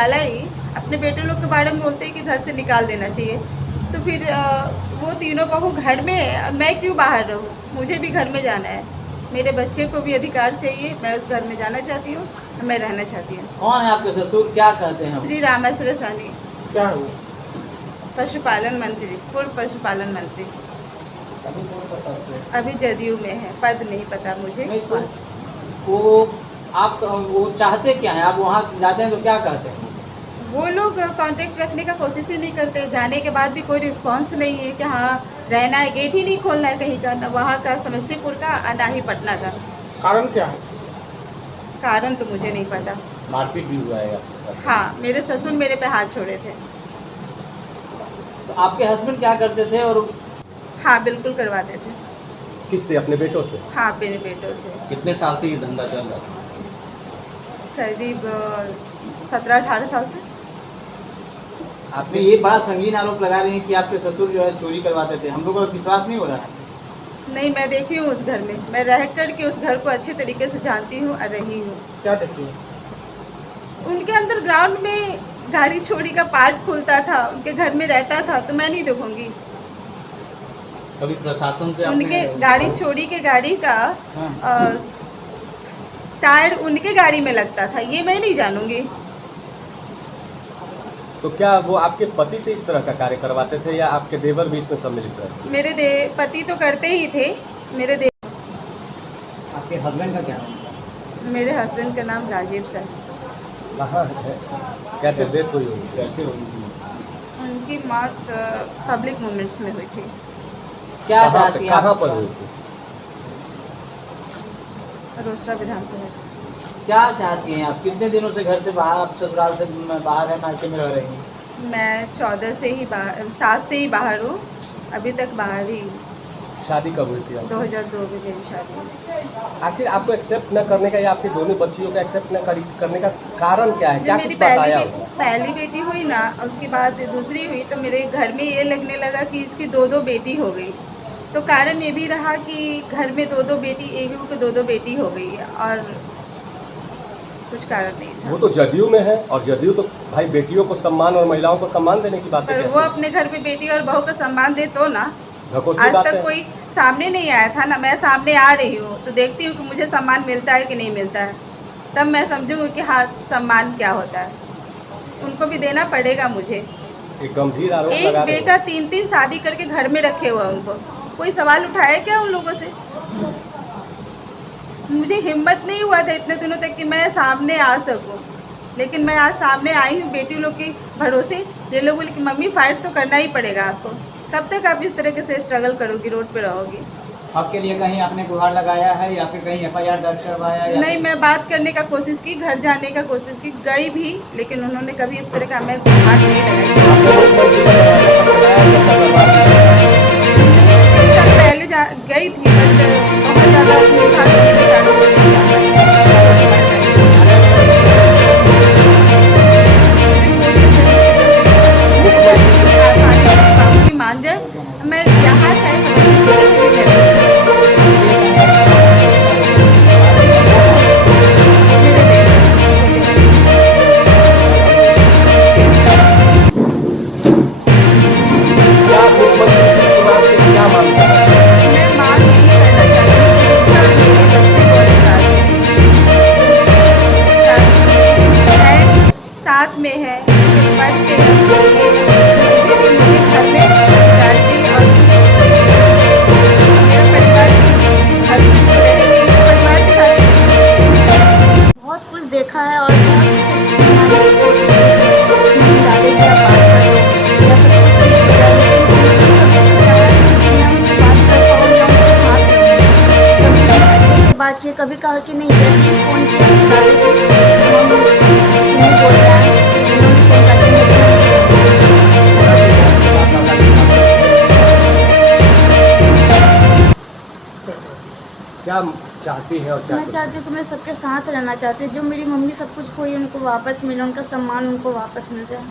निकाला ही, अपने बेटे लोग के बारे में बोलते हैं कि घर से निकाल देना चाहिए। तो फिर वो तीनों बहू घर में है, मैं क्यों बाहर रहूँ? मुझे भी घर में जाना है, मेरे बच्चे को भी अधिकार चाहिए। मैं उस घर में जाना चाहती हूँ, मैं रहना चाहती हूँ। कौन है आपके ससुर, क्या कहते हैं? श्री रामेश्वर सानी, क्या हुआ? पशुपालन मंत्री, पूर्व पशुपालन मंत्री। अभी कौन सा पद पे? अभी जदयू में है, पद नहीं पता मुझे। नहीं तो वो आप वो चाहते क्या हैं? आप वहाँ जाते हैं तो क्या कहते हैं? वो लोग कांटेक्ट रखने का कोशिश ही नहीं करते। जाने के बाद भी कोई रिस्पांस नहीं है कि हाँ रहना है, गेट ही नहीं खोलना है कहीं का, ना वहाँ का समस्तीपुर का ना ही पटना का। कारण क्या है? कारण तो मुझे नहीं पता। मारपीट भी हुआ है आपके साथ? हाँ, मेरे ससुर मेरे पे हाथ छोड़े थे। तो आपके हस्बैंड क्या करते थे? और हाँ, बिल्कुल करवाते थे। किससे? अपने बेटों से? हाँ, मेरे बेटों से। कितने साल से ये धंधा चल रहा था? करीब 17-18 साल से। आपने ये बड़ा संगीन आरोप लगा रहे हैं कि आपके ससुर जो है चोरी करवाते थे। हम लोगों को विश्वास नहीं हो रहा है। नहीं, मैं देखी हूँ उस घर में, मैं रह कर के उस घर को अच्छे तरीके से जानती हूँ और रही हूँ। क्या देखती हैं? उनके अंदर ग्राउंड में गाड़ी चोरी का पार्ट खुलता था, उनके घर में रहता था, तो मैं नहीं देखूंगी। कभी प्रशासन से उनके गाड़ी चोरी के गाड़ी का हाँ। टायर उनके गाड़ी में लगता था, ये मैं नहीं जानूंगी। तो क्या वो आपके पति से इस तरह का कार्य करवाते थे या आपके देवर भी इसमें सम्मिलित रहे? मेरे पति तो करते ही थे। आपके हस्बैंड का क्या नाम था? मेरे हस्बैंड का नाम राजीव सर। कहाँ है? कैसे डेथ हुई होगी? कैसे होगी? उनकी मौत पब्लिक मूवमेंट्स में हुई थी। क्या चाहती हैं? कहाँ पर हुई थी? रोसड़ा विधानसभा। क्या चाहती हैं आप? कितने दिनों से घर से बाहर, आप ससुराल से बाहर है, मायके में रह रही हैं? मैं 14 से ही बाहर, 7 से ही बाहर हूँ, अभी तक बाहर ही हूँ। शादी कब हुई थी आपकी? 2002 में मेरी शादी हुई। आखिर आपको एक्सेप्ट न करने का या आपकी दोनों बच्चियों को एक्सेप्ट न करने का कारण क्या है? जब क्या मेरी कुछ बताया होगा? पहली बेटी हुई ना, उसके बाद दूसरी हुई, तो मेरे घर में ये लगने लगा कि इसकी 2-2 बेटी हो गई। तो कारण ये भी रहा कि घर में 2-2 बेटी, एक को 2-2 बेटी हो गई है, और कुछ कारण नहीं था। वो तो जदयू में है, और जदयू तो भाई बेटियों को सम्मान और महिलाओं को सम्मान देने की बात पर वो अपने घर में बेटी और बहू का सम्मान दे तो ना। आज तक कोई सामने नहीं आया था ना, मैं सामने आ रही हूँ तो देखती हूँ कि मुझे सम्मान मिलता है कि नहीं मिलता है, तब मैं समझूंगी कि हाँ सम्मान क्या होता है। उनको भी देना पड़ेगा मुझे। एक गंभीर आरोप एक लगा रहे बेटा 3-3 शादी करके घर में रखे हुआ, उनको कोई सवाल उठाया क्या उन लोगों से? मुझे हिम्मत नहीं हुआ था इतने दिनों तक कि मैं सामने आ सकूं, लेकिन मैं आज सामने आई हूँ बेटी लोग के भरोसे। ये लोग बोले कि मम्मी फाइट तो करना ही पड़ेगा आपको। कब तक आप इस तरीके से स्ट्रगल करोगी, रोड पे रहोगी? आपके लिए कहीं आपने गुहार लगाया है या फिर कहीं एफआईआर दर्ज करवाया है? नहीं, मैं बात करने का कोशिश की, घर जाने का कोशिश की, गई भी, लेकिन उन्होंने कभी इस तरह का मैं गुहार नहीं लगाई। पहले गई थी, बट बहुत ज़्यादा गुहार होने के कारण बाबू की मान जाए, मैं यहाँ चाहे साथ में है, पद पे है, मुझे भी मुझे घर में अधिकार चाहिए और मेरा परिवार हस्बैंड तो रहेंगे, परिवार के साथ बहुत कुछ देखा है और बहुत कुछ एक्सपीरियंस की कोशिश की है कि दादी से आप बात कर लो या सब कुछ ठीक हो जाए, लेकिन उन्होंने हमेशा चाहा कि मैं उनसे बात कर पाऊँ या उनके साथ रहूँ। कभी मैंने अच्छे से बात की, कभी कहा कि नहीं, जैसे ही फ़ोन किया दादी जी हम सुनी बोल रहे हैं, उन्होंने फ़ोन करके मेरे क्या चाहती है और क्या मैं चाहती हूँ कि मैं सबके साथ रहना चाहती हूँ। जो मेरी मम्मी सब कुछ खोई उनको वापस मिले, उनका सम्मान उनको वापस मिल जाए।